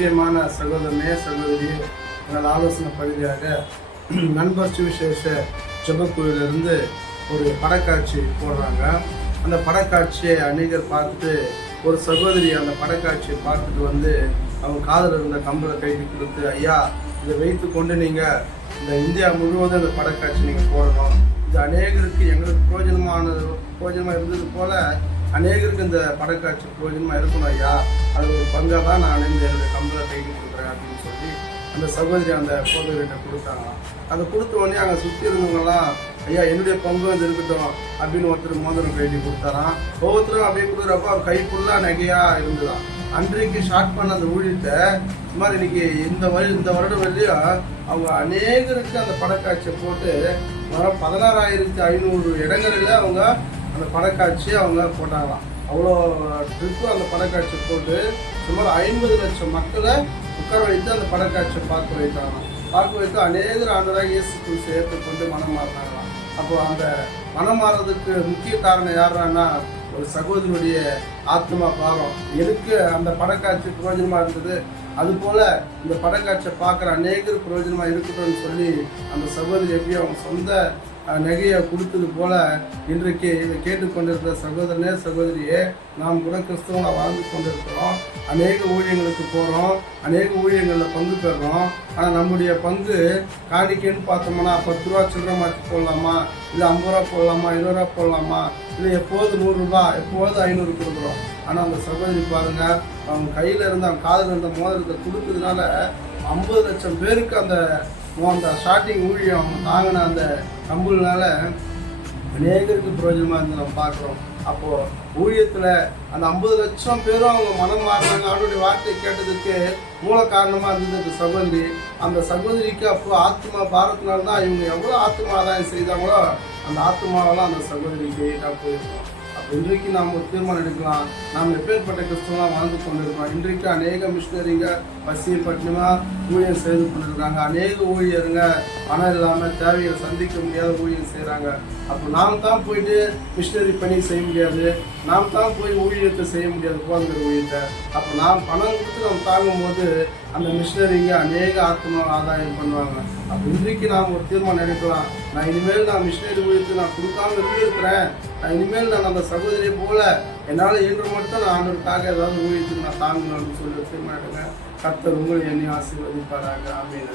பிரியமான சகோதரனே சகோதரி, எங்கள் ஆலோசனை பகுதியாக நண்பர் சுவிசேஷ ஜெபக்குழுவிலிருந்து ஒரு படக்காட்சி போடுறாங்க. அந்த படக்காட்சியை அநேகர் பார்த்துட்டு, ஒரு சகோதரி அந்த படக்காட்சியை பார்த்துட்டு வந்து அவங்க காதில் இருந்த கம்பளை கைக்கு கொடுத்து, ஐயா இதை வைத்து கொண்டு நீங்கள் இந்த இந்தியா முழுவதும் இந்த படக்காட்சி நீங்கள் போடணும், இது அநேகருக்கு எங்களுக்கு பிரயோஜனமாக இருந்தது போல் அநேகருக்கு இந்த படக்காட்சி பிரயோஜனமாக இருக்கணும் ஐயா, அது ஒரு பங்காக தான் நான் என்னுடைய கம்பளை கைக்கு கொடுக்குறேன் அப்படின்னு சொல்லி அந்த சகோதரி அந்த போதகர்கிட்ட கொடுத்தாங்க. அதை கொடுத்த உடனே அங்கே சுற்றி இருந்தவங்கலாம், ஐயா என்னுடைய பங்கு இது இருக்கட்டும் அப்படின்னு ஒருத்தர் மோதிரம் கைட்டி கொடுத்தாராம். ஒவ்வொருத்தரும் அப்படியே கொடுக்குறப்ப அவர் கை ஃபுல்லாக நகையாக இருந்துதான். அன்றைக்கு ஸ்டார்ட் பண்ண அந்த ஊழியத்தை சுமார் இன்னைக்கு இந்த வருடம் வரையும் அவங்க அநேகருக்கு அந்த படக்காட்சியை போட்டு 16,500 இடங்களில் அவங்க அந்த படக்காட்சியை அவங்க போட்டாங்களாம். அவ்வளோ ட்ரிப்பு அந்த படக்காட்சியை போட்டு சுமார் 50 லட்சம் மக்களை உட்கார வைத்து அந்த படக்காட்சியை பார்க்க வைத்து அநேகர் ஆண்டவராக இயேசு கிறிஸ்துவை ஏற்றுக்கொண்டு மனம் மாறினாங்களாம். அப்போ அந்த மனம் மாறுறதுக்கு முக்கிய காரணம் யாருன்னா ஒரு சகோதரியுடைய ஆத்மா பாரம். எனக்கு அந்த படக்காட்சி பிரயோஜனமாக இருந்தது, அதுபோல் இந்த படக்காட்சியை பார்க்குற அநேகர் பிரயோஜனமாக இருக்கட்டும்னு சொல்லி அந்த சகோதரி எப்படி அவங்க சொந்த நகையை கொடுத்தது போல இன்றைக்கு இதை கேட்டுக்கொண்டிருக்கிற சகோதரனே சகோதரியே, நாம் கூட கிறிஸ்தவங்களை வாழ்ந்து கொண்டிருக்கிறோம். அநேக ஊழியங்களுக்கு போகிறோம், அநேக ஊழியங்களில் பங்கு பெறுறோம். ஆனால் நம்முடைய பங்கு காணிக்கைன்னு பார்த்தோம்னா 10 ரூபா சில்லறை மாற்றி போடலாமா, இல்லை 50 ரூபா போடலாமா, 20 ரூபா போடலாமா, இல்லை எப்போது 100 ரூபா, எப்போது 500 கொடுக்குறோம். ஆனால் அந்த சகோதரி பாருங்கள், அவங்க கையில் இருந்த அவங்க காதில் இருந்த மோதிரத்தை கொடுத்ததுனால 50 லட்சம் பேருக்கு அந்த ஸ்டார்டிங் ஊழியம் அவங்க தாங்கின அந்த கம்புனால அநேகருக்கு பிரயோஜனமாக இருந்து நம்ம பார்க்குறோம். அப்போது ஊழியத்தில் அந்த 50 லட்சம் பேரும் அவங்க மனம் மாறினாங்க. அவருடைய வார்த்தை கேட்டதுக்கு மூல காரணமாக இருந்தது அந்த சகோதரி. அந்த சகோதரிக்கு அப்போ ஆத்மா பாரத்தினால்தான் இவங்க எவ்வளோ ஆத்மா ஆதாயம் செய்தாங்களோ அந்த ஆத்மாவெல்லாம் அந்த சகோதரிக்கு போயிருக்கோம். அப்போ இன்றைக்கு நாம் ஒரு தீர்மானம் எடுக்கலாம், நாம் எப்பேற்பட்ட கிறிஸ்தவங்களாக வாழ்ந்து கொண்டிருக்கோம். இன்றைக்கு அநேக மிஷினரிங்க பட்டினமாக ஊழியம் செய்து கொண்டிருக்காங்க. அநேக ஊழியருங்க பணம் இல்லாமல் தேவையை சந்திக்க முடியாத ஊழியம் செய்கிறாங்க. அப்போ நாம் தான் போயிட்டு மிஷினரி பணி செய்ய முடியாது, நாம் தான் போய் ஊழியத்தை செய்ய முடியாது, போகிற ஊழியத்தை. அப்போ நாம் பணம் கொடுத்து நம்ம தாங்கும் போது அந்த மிஷினரிங்க அநேக ஆத்மா ஆதாயம் பண்ணுவாங்க. அப்போ இன்றைக்கு நாம் ஒரு தீர்மானம் எடுக்கலாம், நான் இனிமேல் நான் மிஷினரி ஊழியத்தை நான் கொடுக்காம இருந்திருக்கிறேன், நான் இனிமேல் நான் அந்த சகோதரியை போல என்னால் இன்று மட்டும் நான் ஆண்டவருக்காக ஏதாவது ஊழியத்துக்கு நான் தாங்கணும் அப்படின்னு சொல்லி தீர்மானம் எடுங்க. கர்த்தர் உங்களை என்னை ஆசீர்வதிப்பாராக. ஆமென்.